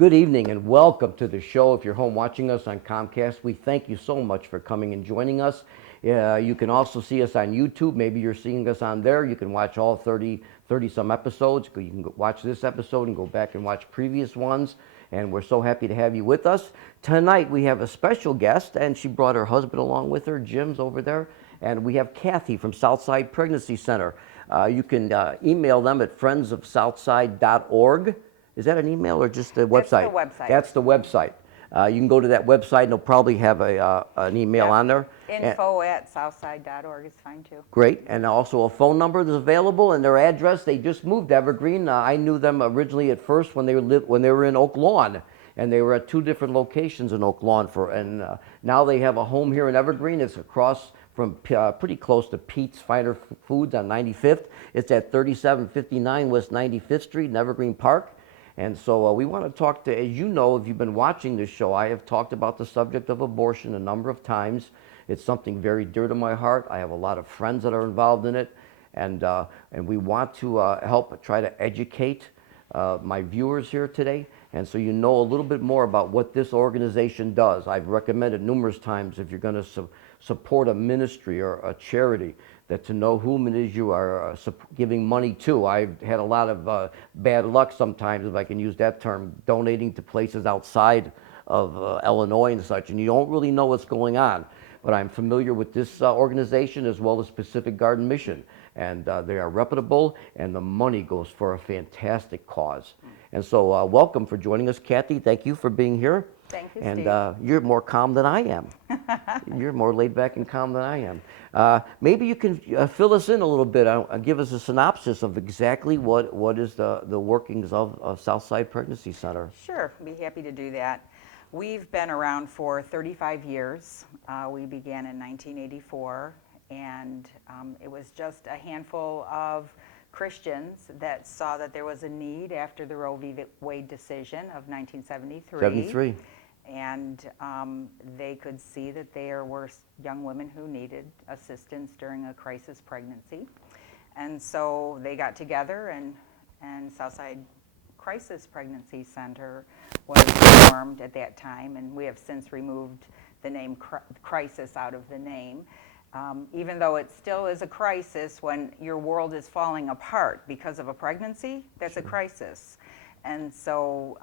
Good evening and welcome to the show. If you're home watching us on Comcast, we thank you so much for coming and joining us. You can also see us on YouTube. Maybe you're seeing us on there. You can watch all 30 some episodes. You can watch this episode and go back and watch previous ones. And we're so happy to have you with us. Tonight we have a special guest, and she brought her husband along with her. Jim's over there. And we have Kathy from Southside Pregnacy Center. You can email them at friendsofsouthside.org. Is that an email or just a website? That's the website. That's the website. You can go to that website and they'll probably have an email on there. Info@southside.org is fine too. Great. And also a phone number that's available and their address. They just moved to Evergreen. I knew them originally at first when they were in Oak Lawn. And they were at two different locations in Oak Lawn. Now they have a home here in Evergreen. It's across from pretty close to Pete's Finer Foods on 95th. It's at 3759 West 95th Street in Evergreen Park. And so we want to talk to, as you know, if you've been watching this show, I have talked about the subject of abortion a number of times. It's something very dear to my heart. I have a lot of friends that are involved in it. And we want to help try to educate my viewers here today. And so you know a little bit more about what this organization does. I've recommended numerous times if you're going to support a ministry or a charity, that to know whom it is you are giving money to. I've had a lot of bad luck sometimes, if I can use that term, donating to places outside of Illinois and such, and you don't really know what's going on. But I'm familiar with this organization as well as Pacific Garden Mission, and they are reputable, and the money goes for a fantastic cause. And so welcome for joining us, Kathy. Thank you for being here. Thank you, and Steve. You're more calm than I am. You're more laid back and calm than I am. Maybe you can fill us in a little bit and give us a synopsis of exactly what is the workings of Southside Pregnacy Center. Sure, be happy to do that. We've been around for 35 years. We began in 1984, and it was just a handful of Christians that saw that there was a need after the Roe v. Wade decision of 1973. 73. And they could see that there were young women who needed assistance during a crisis pregnancy. And so they got together, and Southside Crisis Pregnancy Center was formed at that time, and we have since removed the name crisis out of the name. Even though it still is a crisis when your world is falling apart because of a pregnancy, that's a crisis. And so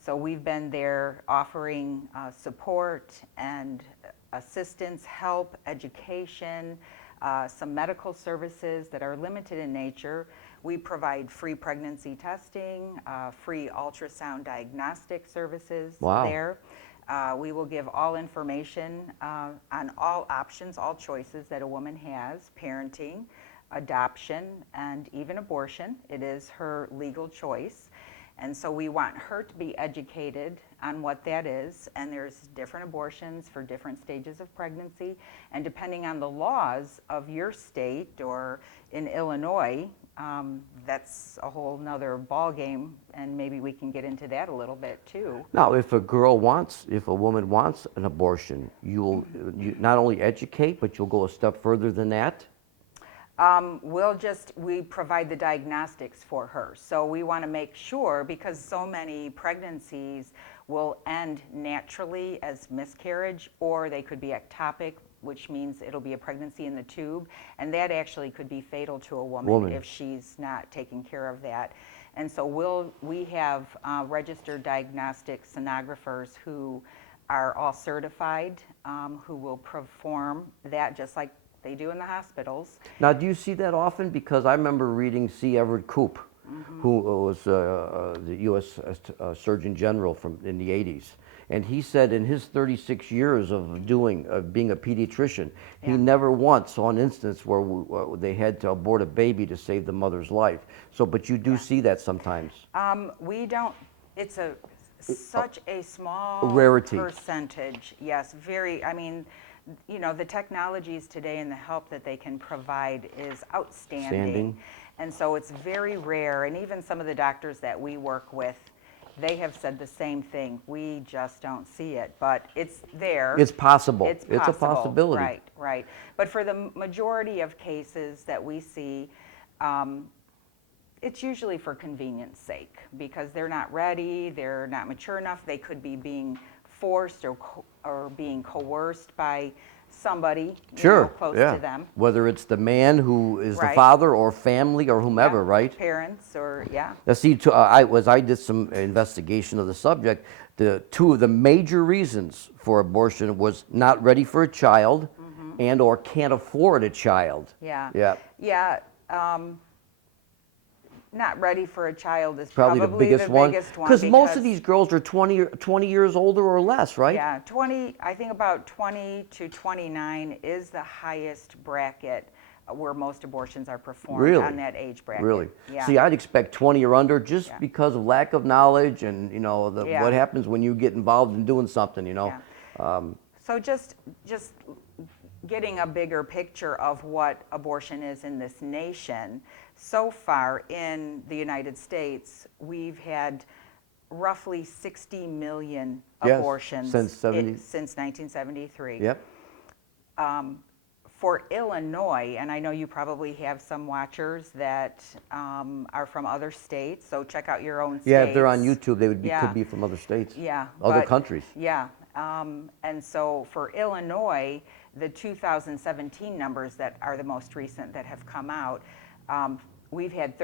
so we've been there offering support and assistance, help, education, some medical services that are limited in nature. We provide free pregnancy testing, free ultrasound diagnostic services there. We will give all information on all options, all choices that a woman has, parenting, adoption, and even abortion. It is her legal choice. And so we want her to be educated on what that is, and there's different abortions for different stages of pregnancy, and depending on the laws of your state or in Illinois, that's a whole nother ball game, and maybe we can get into that a little bit too. Now, if a woman wants an abortion, you not only educate, but you'll go a step further than that? We provide the diagnostics for her. So we want to make sure, because so many pregnancies will end naturally as miscarriage, or they could be ectopic, which means it'll be a pregnancy in the tube, and that actually could be fatal to a woman if she's not taking care of that. And so we have registered diagnostic sonographers who are all certified, who will perform that just like they do in the hospitals. Now, do you see that often? Because I remember reading Everett Koop, who was the U.S. Surgeon General in the 80s. And he said in his 36 years of being a pediatrician, he never once saw an instance where they had to abort a baby to save the mother's life. So, but you do see that sometimes. We don't, it's such a small rarity. Percentage. Yes, very, I mean, you know, the technologies today and the help that they can provide is outstanding. And so it's very rare, and even some of the doctors that we work with, they have said the same thing. We just don't see it, but it's there. It's possible. It's possible. It's a possibility. Right. But for the majority of cases that we see, it's usually for convenience sake because they're not ready, they're not mature enough. They could be being forced or being coerced by somebody Sure, close yeah. to them. Whether it's the man who is the Right. father or family or whomever, Yeah, right? Parents or, yeah. Now, see, I did some investigation of the subject. Two of the major reasons for abortion was not ready for a child and or can't afford a child. Yeah. Yeah. Yeah. Not ready for a child is Probably the biggest one. because Most of these girls are 20 years older or less, right? Yeah, 20, I think about 20 to 29 is the highest bracket where most abortions are performed Really? on that age bracket. Really? Yeah. See, I'd expect 20 or under just Yeah. because of lack of knowledge and, Yeah. what happens when you get involved in doing something, Yeah. So just getting a bigger picture of what abortion is in this nation. So far in the United States, we've had roughly 60 million Yes, abortions since 1973. Yep. For Illinois, and I know you probably have some watchers that are from other states, so check out your own states. Yeah, if they're on YouTube, they Yeah. could be from other states. Yeah. Other but- countries. Yeah. And so for Illinois, the 2017 numbers that are the most recent that have come out, we've had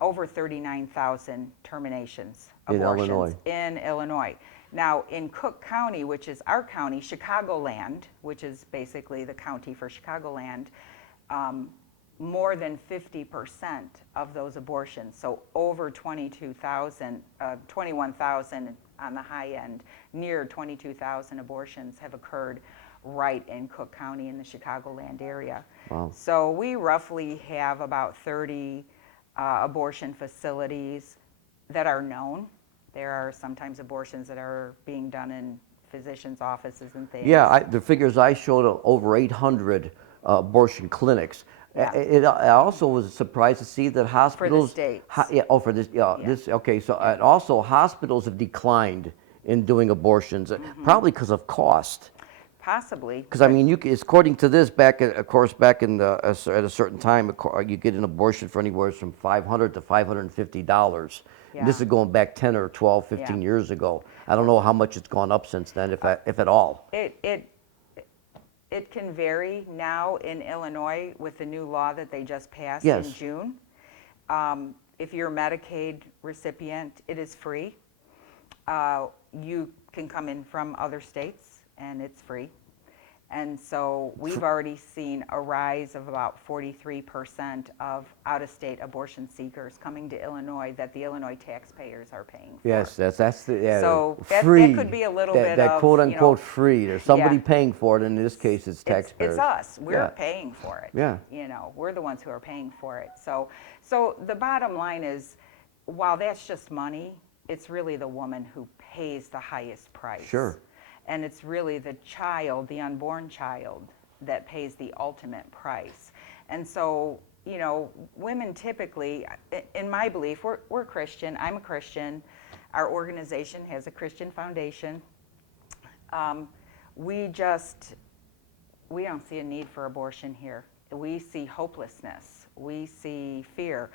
over 39,000 terminations, In abortions Illinois. in Illinois. Now, in Cook County, which is our county, Chicagoland, which is basically the county for Chicagoland, more than 50% of those abortions, so over 21,000 on the high end, near 22,000 abortions have occurred right in Cook County in the Chicagoland area. Wow. So we roughly have about 30 abortion facilities that are known. There are sometimes abortions that are being done in physicians' offices and things. Yeah, the figures I showed are over 800 abortion clinics. Yeah. I also was surprised to see that hospitals. states. For this. Yeah, Yeah. this. Okay, so and also hospitals have declined in doing abortions, probably because of cost. Possibly. Because I mean, it's according to this, back in at a certain time, you get an abortion for anywhere from $500 to $550. Yeah. This is going back 10 or 12, 15 Yeah. years ago. I don't know how much it's gone up since then, if at all. It can vary now in Illinois with the new law that they just passed Yes. in June. If you're a Medicaid recipient, it is free. You can come in from other states and it's free. And so we've already seen a rise of about 43% of out-of-state abortion seekers coming to Illinois that the Illinois taxpayers are paying for. Yes, that's the So that free. could be a little bit that of, quote unquote free. There's somebody Yeah. paying for it. In this case, it's taxpayers. It's us. We're Yeah. paying for it. Yeah. We're the ones who are paying for it. So the bottom line is, while that's just money, it's really the woman who pays the highest price. Sure. And it's really the child, the unborn child, that pays the ultimate price. And so, women typically, in my belief, we're Christian. I'm a Christian. Our organization has a Christian foundation. We don't see a need for abortion here. We see hopelessness. We see fear.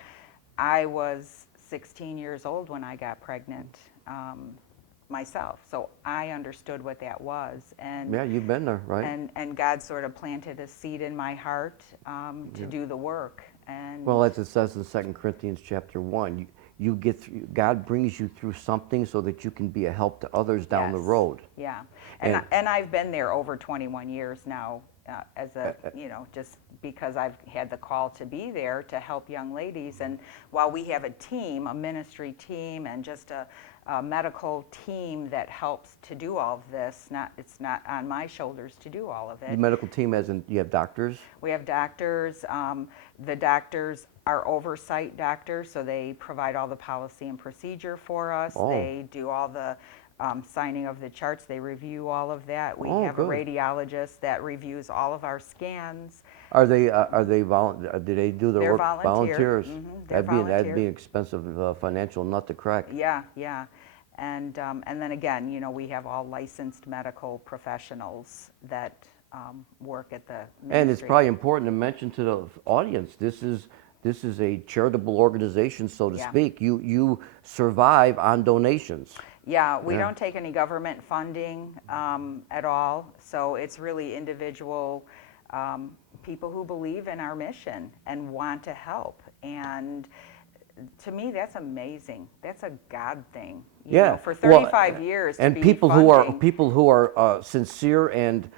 I was 16 years old when I got pregnant myself, so I understood what that was. And Yeah, you've been there, right? And God sort of planted a seed in my heart to do the work. And Well, as it says in 2 Corinthians chapter 1, you get through, God brings you through something so that you can be a help to others down the Yes. road. Yeah, And- and I've been there over 21 years now, as a just because I've had the call to be there to help young ladies. And while we have a team, a ministry team, and just a medical team that helps to do all of this, it's not on my shoulders to do all of The it. medical team, as in you have doctors. We have doctors. The doctors are oversight doctors, so they provide all the policy and procedure for us. Oh. They do all the signing of the charts. They review all of that. We Oh, have good. a radiologist that reviews all of our scans. Are they do they do their They're work? volunteer. Volunteers. They're That'd be an volunteer. expensive financial nut to crack. Yeah. And then again, we have all licensed medical professionals that work at the ministry. And it's probably important to mention to the audience, this is This is a charitable organization, so to Yeah. speak. You survive on donations. Yeah, we Yeah. don't take any government funding at all, so it's really individual people who believe in our mission and want to help. And to me, that's amazing. That's a God thing. You Yeah. know, for Well, 35 years to and be people funding. who are sincere and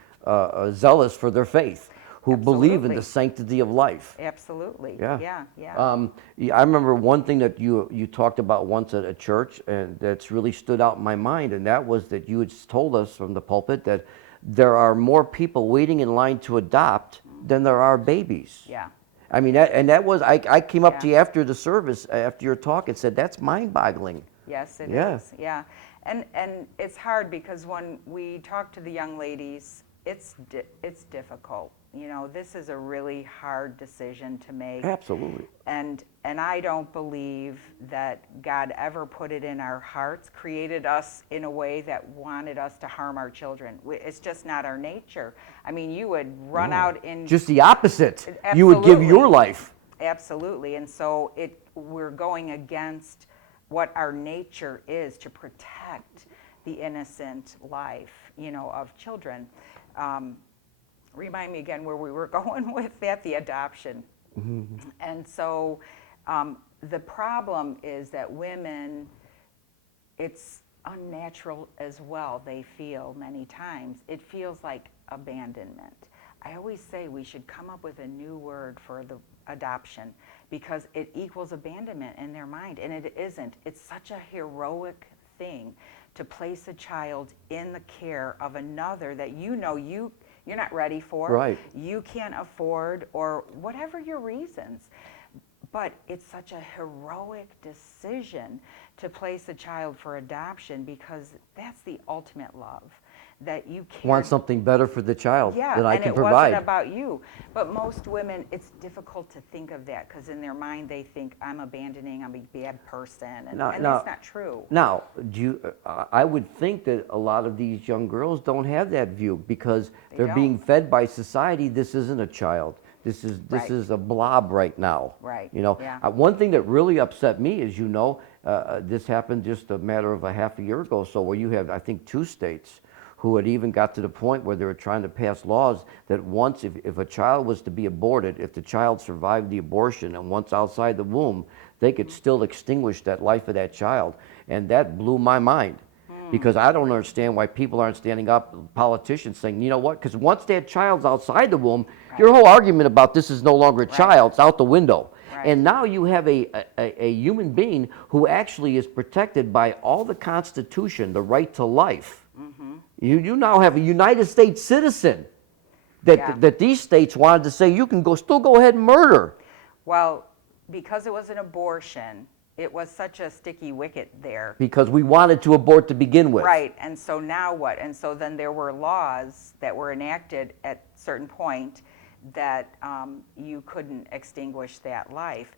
zealous for their faith, who believe in the Absolutely. sanctity of life. Absolutely. Yeah. Yeah. Yeah, I remember one thing that you talked about once at a church, and that's really stood out in my mind, and that was that you had told us from the pulpit that there are more people waiting in line to adopt than there are babies. Yeah. I mean, that was, I came up to Yeah. you after the service, after your talk, and said, that's mind-boggling. Yes, it Yeah. is. Yeah. And it's hard because when we talk to the young ladies, it's difficult. You know, this is a really hard decision to make. Absolutely. And I don't believe that God ever put it in our hearts, created us in a way that wanted us to harm our children. It's just not our nature. I mean, you would run No. out in Just the opposite. You would give your Absolutely. life. Absolutely. And so we're going against what our nature is to protect the innocent life, you know, of children. Remind me again where we were going with that, the adoption. Mm-hmm. And so the problem is that women, it's unnatural as well, they feel many times. It feels like abandonment. I always say we should come up with a new word for the adoption because it equals abandonment in their mind, and it isn't. It's such a heroic thing to place a child in the care of another that you know you're not ready for, Right. you can't afford, or whatever your reasons. But it's such a heroic decision to place a child for adoption because that's the ultimate love. That you care. Want something better for the child Yeah, that I and can it provide. wasn't about you. But most women, it's difficult to think of that because in their mind they think, I'm abandoning, I'm a bad person, and that's not true. Now, I would think that a lot of these young girls don't have that view because they're being don't. fed by society. This isn't a child. This Right. is a blob right now. Right, You know, yeah. one thing that really upset me is, you know, this happened just a matter of a half a year ago or so, where you have, I think, 2 states who had even got to the point where they were trying to pass laws that once, if a child was to be aborted, if the child survived the abortion and once outside the womb, they could still extinguish that life of that child. And that blew my mind. Because I don't understand why people aren't standing up, politicians saying, you know what, because once that child's outside the womb, your whole argument about this is no longer a child, it's out the window. Right. And now you have a human being who actually is protected by all the Constitution, the right to life. You now have a United States citizen that these states wanted to say you can still go ahead and murder. Well, because it was an abortion, it was such a sticky wicket there. Because we wanted to abort to begin with. Right, and so now what? And so then there were laws that were enacted at a certain point that you couldn't extinguish that life.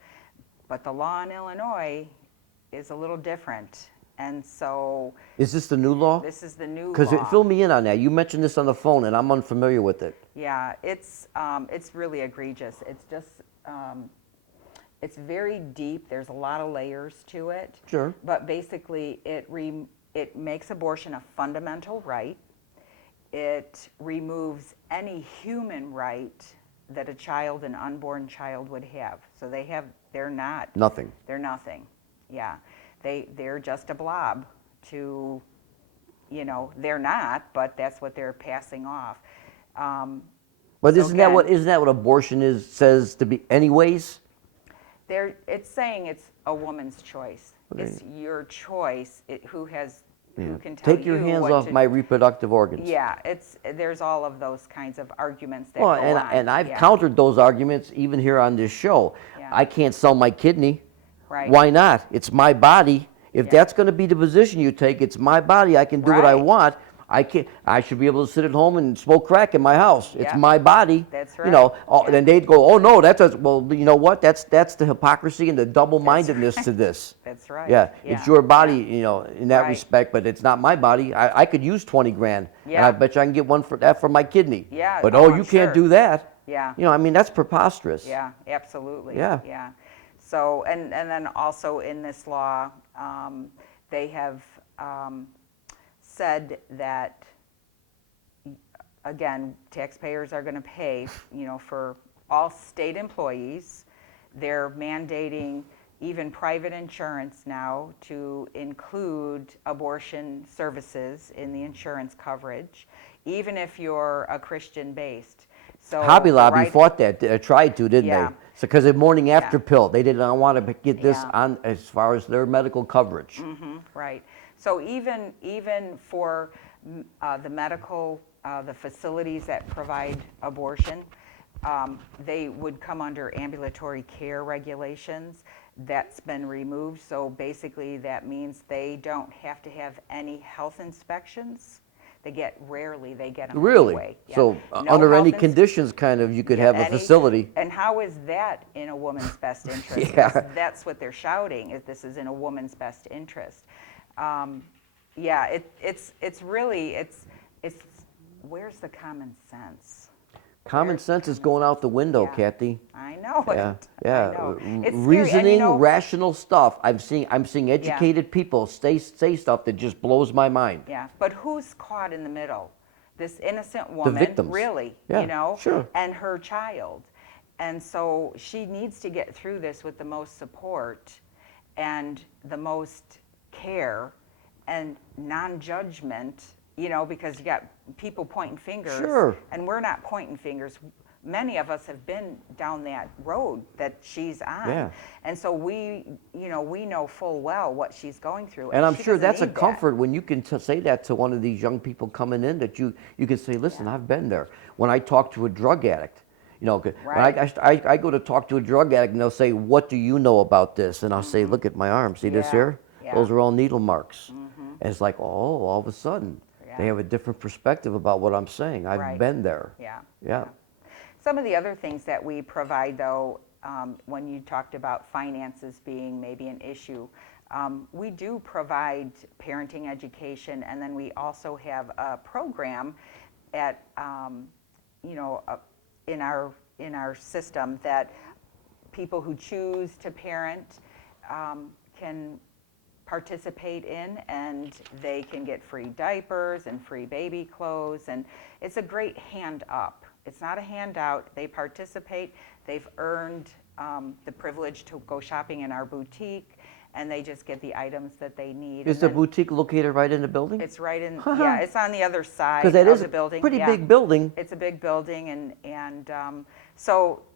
But the law in Illinois is a little different. And so Is this the new law? this is the new Because law. fill me in on that. You mentioned this on the phone, and I'm unfamiliar with it. Yeah, it's really egregious. It's just, it's very deep. There's a lot of layers to it. Sure. But basically, it makes abortion a fundamental right. It removes any human right that a child, an unborn child, would have. So they're not. Nothing. They're nothing. Yeah. They're just a blob to, you know, they're not, but that's what they're passing off. But So isn't that again- what abortion says to be anyways? It's saying it's a woman's choice. It's your choice. Who can tell Take your you hands what off to- my reproductive organs. Yeah, there's all of those kinds of arguments that Well, go on. and I've Yeah. countered those arguments even here on this show. Yeah. I can't sell my kidney. Right. Why not? It's my body. If Yeah. that's going to be the position you take, it's my body. I can do what I Right. want. I should be able to sit at home and smoke crack in my house. It's Yeah. my body. That's You know, right. then they'd go, oh no, well, you know what? That's the hypocrisy and the double-mindedness to this. That's right. Yeah, it's your body, Yeah. you know, in that Right. respect, but it's not my body. I could use 20 grand, and Yeah. I bet you I can get one for my kidney. Yeah, But oh, you I'm can't sure. do that. Yeah. You know, I mean, that's preposterous. Yeah, absolutely. Yeah. Yeah. So, and then also in this law, they have said that, again, taxpayers are going to pay, for all state employees. They're mandating even private insurance now to include abortion services in the insurance coverage, even if you're a Christian based. So Hobby the Lobby right- fought that, tried to, didn't Yeah. they? So because of morning after Yeah. pill, they didn't want to get this Yeah. on as far as their medical coverage. Right. So even for the medical, the facilities that provide abortion, they would come under ambulatory care regulations. That's been removed. So basically, that means they don't have to have any health inspections. They get them Really? anyway. Yeah. So No under any health conditions, kind of, you could Yeah, have a any- facility. And how is that in a woman's best interest? Yeah. That's what they're shouting, is this is in a woman's best interest. Yeah, it's really, it's where's the common sense? Common sense is going out the window, Yeah. Kathy. I know Yeah, it. yeah. I know. It's scary. And, Reasoning, rational stuff. I'm seeing educated people say stuff that just blows my mind. Yeah, but who's caught in the middle? This innocent woman, victims. really, Yeah, sure. and her child. And so she needs to get through this with the most support and the most care and non-judgment, because you got people pointing fingers. Sure. And we're not pointing fingers. Many of us have been down that road that she's on. Yeah. And so we know full well what she's going through. And I'm she sure doesn't that's a need that. comfort when you can say that to one of these young people coming in, that you can say, listen, I've been there. When I talk to a drug addict, when I go to talk to a drug addict, and they'll say, what do you know about this? And I'll say, look at my arm. See this Yeah, here? yeah. Those are all needle marks. And it's like, all of a sudden, they Yeah. have a different perspective about what I'm saying. I've Right. been there. Yeah. Yeah. Some of the other things that we provide, though, when you talked about finances being maybe an issue, we do provide parenting education, and then we also have a program at, in our system that people who choose to parent can participate in, and they can get free diapers and free baby clothes, and it's a great hand up. It's not a handout. They participate. They've earned the privilege to go shopping in our boutique, and they just get the items that they need. Is the boutique located right in the building? It's right in, yeah, it's on the other side Because that of is the a building. pretty Yeah. big building. It's a big building, and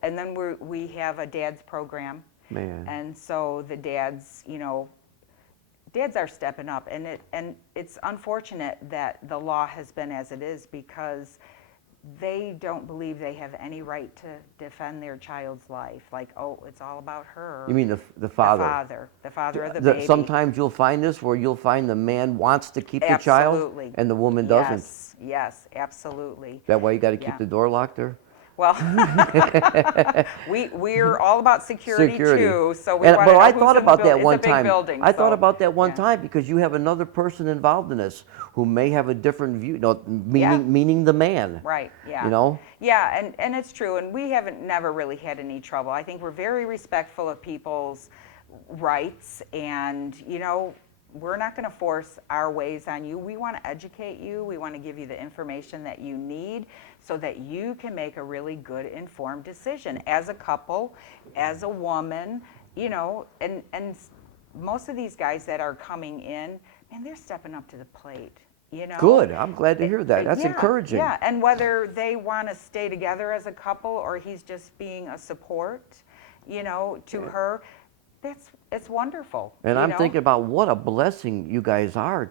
then we have a dad's program. Man. And so the dads, dads are stepping up, and it's unfortunate that the law has been as it is, because they don't believe they have any right to defend their child's life. Like, oh, it's all about her. You mean the father? The father of the baby. Sometimes you'll find this where you'll find the man wants to keep the child Absolutely. and the woman doesn't. Yes, absolutely. That why you got to keep Yeah. the door locked there? Well, we're all about security too, so we And, want to but know I who's thought in the about that building. one It's a big time. building, I thought so, about that one yeah. time because you have another person involved in this who may have a different view, Yeah. meaning the man. Right, yeah. You know? Yeah, and it's true, and we haven't never really had any trouble. I think we're very respectful of people's rights, and, we're not going to force our ways on you. We want to educate you. We want to give you the information that you need so that you can make a really good informed decision as a couple, as a woman, and most of these guys that are coming in, man, they're stepping up to the plate. Good. I'm glad to hear that. That's encouraging. Yeah, and whether they want to stay together as a couple or he's just being a support, to her, it's wonderful. And I'm thinking about what a blessing you guys are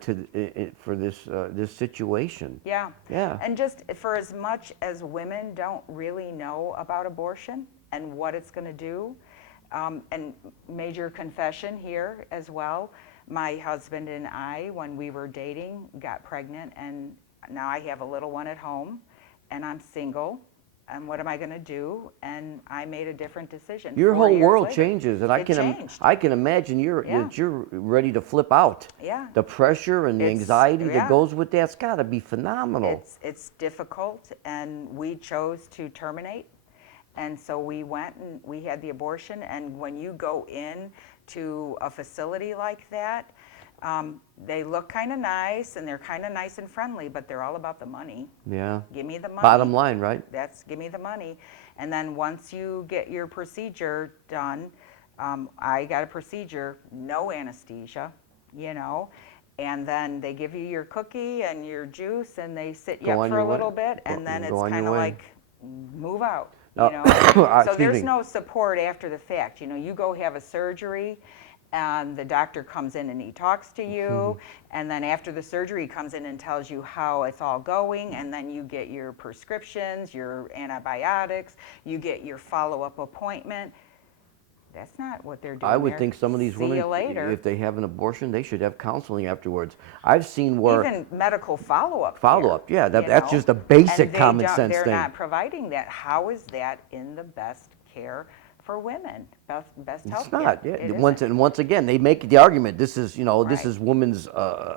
for this situation. Yeah. Yeah. And just for as much as women don't really know about abortion and what it's going to do, and major confession here as well, my husband and I, when we were dating, got pregnant, and now I have a little one at home, and I'm single. And what am I going to do? And I made a different decision. Your 4 whole years world later. changes, and It changed. I can imagine that you're ready to flip out. Yeah. The pressure and the It's- anxiety that yeah. goes with that's got to be phenomenal. It's difficult, and we chose to terminate. And so we went and we had the abortion. And when you go in to a facility like that, they look kind of nice and they're kind of nice and friendly, but they're all about the money. Yeah. Give me the money. Bottom line, right? Give me the money. And then once you get your procedure done, I got a procedure, no anesthesia, you know, and then they give you your cookie and your juice and they sit you up for a little bit, and then it's kind of like, move out, you know. So Excuse there's me. no support after the fact. You know, you go have a surgery and the doctor comes in and he talks to you, and then after the surgery he comes in and tells you how it's all going, and then you get your prescriptions, your antibiotics, you get your follow-up appointment. That's not what they're doing. I would think some of these See women, you later. if they have an abortion, they should have counseling afterwards. I've seen where Even medical follow-up. follow-up, yeah, you that's know? just a basic And they common don't- sense they're thing. not providing that. How is that in the best care for women? Best health It's care? not. Yeah. It Once isn't. and once again, they make the argument. This is, this Right. is women's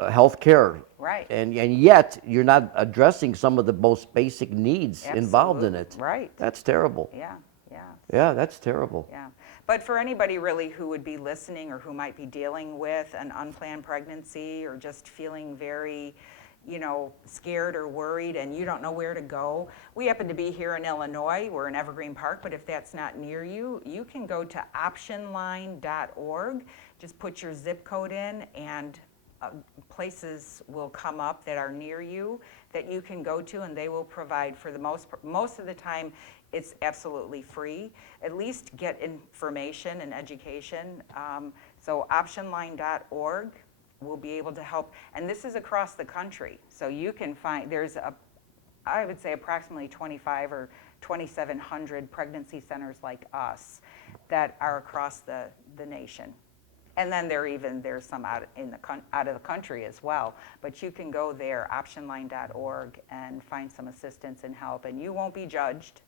health care. Right. And yet you're not addressing some of the most basic needs involved in it. Absolutely. Right. That's terrible. Yeah, yeah. Yeah, that's terrible. Yeah, but for anybody really who would be listening or who might be dealing with an unplanned pregnancy or just feeling very, scared or worried and you don't know where to go, we happen to be here in Illinois. We're in Evergreen Park, but if that's not near you, you can go to optionline.org. Just put your zip code in and places will come up that are near you that you can go to, and they will provide for the most of the time. It's absolutely free. At least get information and education. So optionline.org will be able to help, and this is across the country. So you can find I would say approximately 25 or 2,700 pregnancy centers like us that are across the nation. And then there's some out of the country as well. But you can go there, optionline.org, and find some assistance and help. And you won't be judged.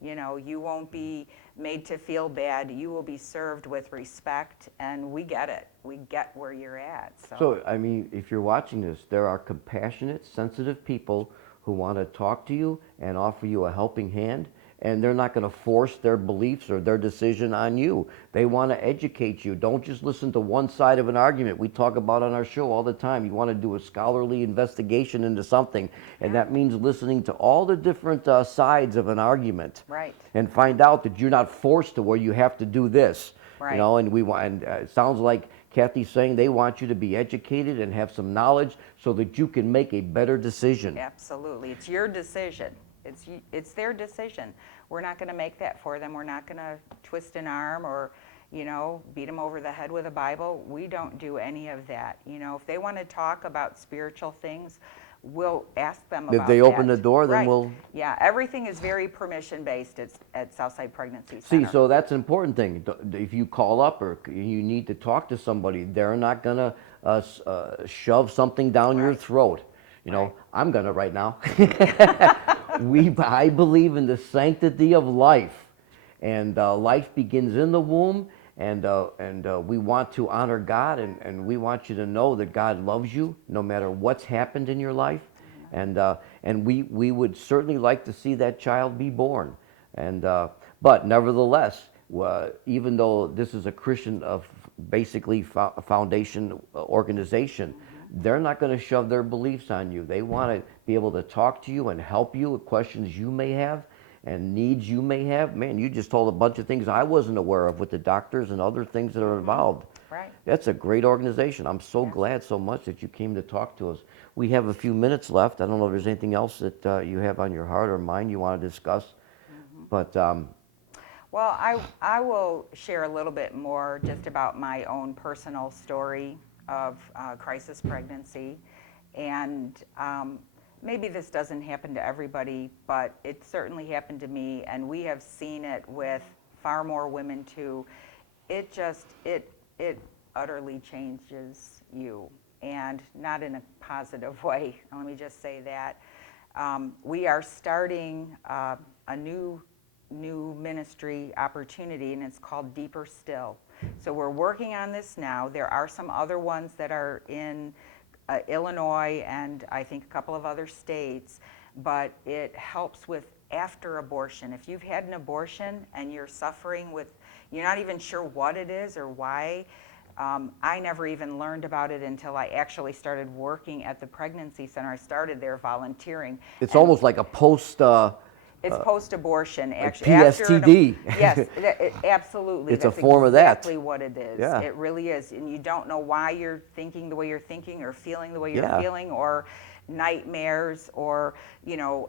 You won't be made to feel bad. You will be served with respect, and we get it. We get where you're at. So, I mean, if you're watching this, there are compassionate, sensitive people who want to talk to you and offer you a helping hand. And they're not going to force their beliefs or their decision on you. They want to educate you. Don't just listen to one side of an argument. We talk about on our show all the time. You want to do a scholarly investigation into something, and that means listening to all the different sides of an argument. Right. And find out that you're not forced to where you have to do this. Right. And it sounds like Kathy's saying they want you to be educated and have some knowledge so that you can make a better decision. Absolutely. It's your decision. It's their decision. We're not going to make that for them. We're not going to twist an arm or, beat them over the head with a Bible. We don't do any of that. If they want to talk about spiritual things, we'll ask them about that. If they open the door, then Right. we'll... Yeah, everything is very permission-based at Southside Pregnacy See, Center. so that's an important thing. If you call up or you need to talk to somebody, they're not going to shove something down your throat. I'm going to right now. I believe in the sanctity of life, and life begins in the womb, and we want to honor God, and we want you to know that God loves you no matter what's happened in your life, and we would certainly like to see that child be born, but nevertheless, even though this is a Christian basically foundation organization, they're not going to shove their beliefs on you. They want to be able to talk to you and help you with questions you may have and needs you may have. Man, you just told a bunch of things I wasn't aware of with the doctors and other things that are involved. Right. That's a great organization. I'm so glad so much that you came to talk to us. We have a few minutes left. I don't know if there's anything else that you have on your heart or mind you want to discuss. But well, I will share a little bit more just about my own personal story of crisis pregnancy, and maybe this doesn't happen to everybody, but it certainly happened to me, and we have seen it with far more women too. It utterly changes you, and not in a positive way. Let me just say that. We are starting a new ministry opportunity, and it's called Deeper Still. So we're working on this now. There are some other ones that are in Illinois and I think a couple of other states, but it helps with after abortion. If you've had an abortion and you're suffering with, you're not even sure what it is or why, I never even learned about it until I actually started working at the pregnancy center. I started there volunteering. It's almost like a post. It's post-abortion, Like actually. PSTD. Yes, absolutely. It's a That's form of that. exactly what it is. Yeah. It really is. And you don't know why you're thinking the way you're thinking or feeling the way you're Yeah. feeling, or nightmares, or,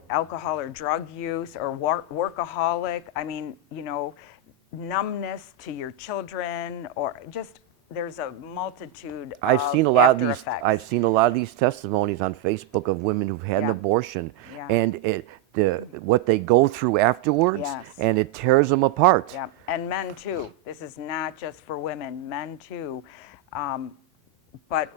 alcohol or drug use, or workaholic. I mean, numbness to your children, or just there's a multitude I've of seen a lot of after these. effects. I've seen a lot of these testimonies on Facebook of women who've had an Yeah. abortion, Yeah. and what they go through afterwards, Yes. and it tears them apart. Yeah, and men too. This is not just for women, men too. But,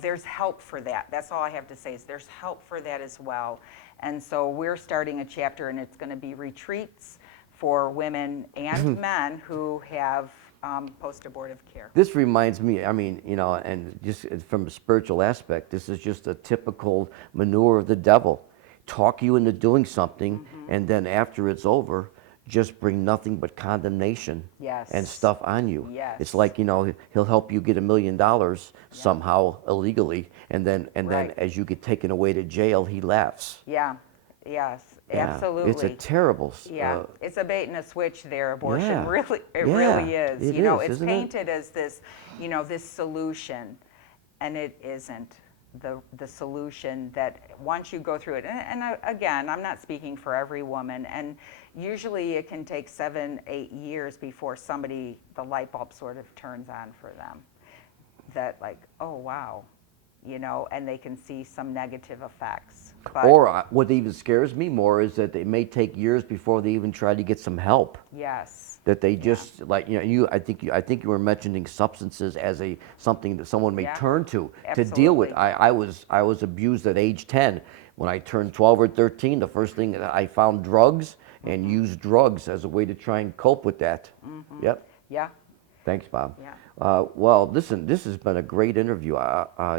there's help for that. That's all I have to say is there's help for that as well. And so we're starting a chapter, and it's going to be retreats for women and men who have post-abortive care. This reminds me, I mean, and just from a spiritual aspect, this is just a typical manure of the devil. Talk you into doing something, and then after it's over, just bring nothing but condemnation Yes. and stuff on you. Yes. It's like, he'll help you get $1 million somehow illegally, and then Right. as you get taken away to jail, he laughs. Yeah, yes, Yeah. absolutely. It's a terrible. Yeah, it's a bait and a switch there, abortion. Yeah. Really, it Yeah, really is. it It's is, isn't it? painted as this, this solution, and it isn't the solution that once you go through it. And again, I'm not speaking for every woman, and usually it can take 7-8 years before the light bulb sort of turns on for them. That like, oh wow, and they can see some negative effects. But, Or what even scares me more is that it may take years before they even try to get some help. yes. That they just I think you were mentioning substances as something that someone may Yeah, turn to deal with. absolutely. I was abused at age 10. When I turned 12 or 13, the first thing that I found drugs and used drugs as a way to try and cope with that. Yep. Yeah. Thanks, Bob. Yeah. Well, listen, this has been a great interview.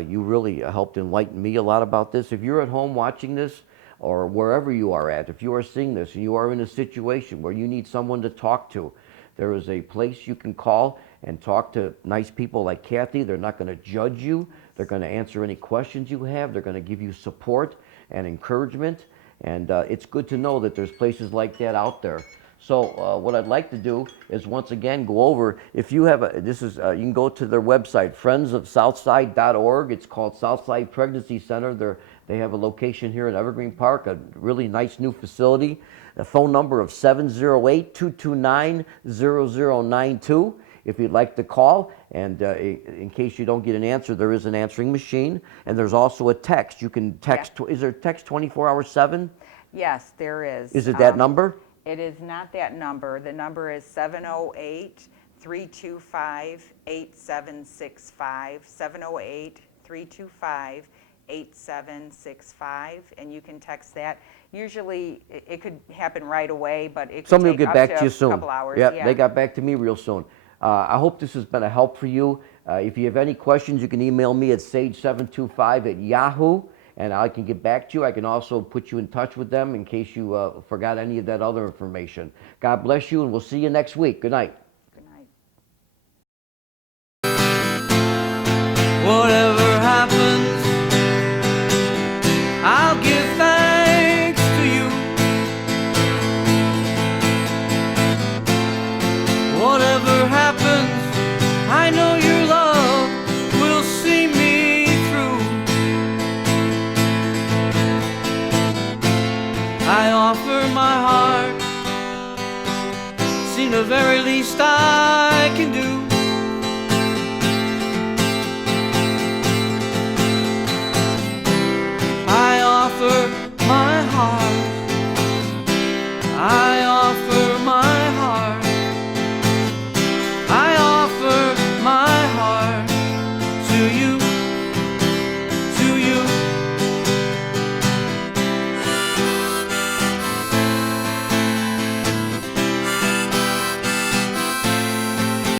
You really helped enlighten me a lot about this. If you're at home watching this, or wherever you are at, if you are seeing this and you are in a situation where you need someone to talk to, there is a place you can call and talk to nice people like Kathy. They're not going to judge you. They're going to answer any questions you have. They're going to give you support and encouragement. And it's good to know that there's places like that out there. So what I'd like to do is once again go over, if you have you can go to their website, friendsofsouthside.org. It's called Southside Pregnacy Center. They have a location here in Evergreen Park, a really nice new facility. A phone number of 708-229-0092 if you'd like to call. And in case you don't get an answer, there is an answering machine. And there's also a text. You can text. Yeah. Is there text 24/7? Yes, there is. Is it that number? It is not that number. The number is 708-325-8765, 708-325-8765, and you can text that. Usually it could happen right away, but it could Somebody will take get up back to to you a soon. couple hours. Yep, Yeah. they got back to me real soon. I hope this has been a help for you. If you have any questions, you can email me at sage725@yahoo, and I can get back to you. I can also put you in touch with them in case you forgot any of that other information. God bless you, and we'll see you next week. Good night. Good night. Whatever happens, I'll give thanks to you. Whatever happens, I know your love will see me through. I offer my heart, see the very least I can do.